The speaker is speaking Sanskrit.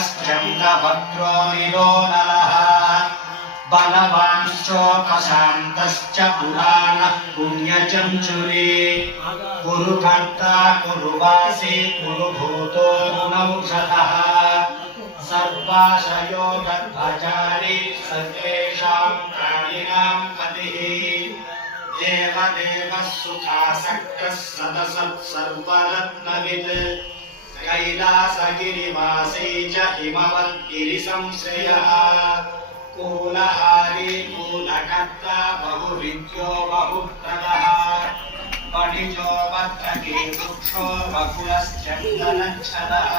वक्रश्चन्द्रभद्रो निरोनलः बलवांश्चोपशान्तश्च पुराणः पुण्यचञ्चुरे कुरुकर्ता कुरुवासी कुरुभूतो गुणौषधः सर्वाशयो गर्भचारी सर्वेषां प्राणिनां पतिः देवदेवः सुखासक्तः सदसत् सर्वरत्नवित् कैलासगिरिवासी च हिमवद्गिरिसंश्रयः कूलहारी कूलकर्ता बहुविद्यो बहुप्रदः वणिजो वर्तके वृक्षो वकुलश्चन्दनच्छदः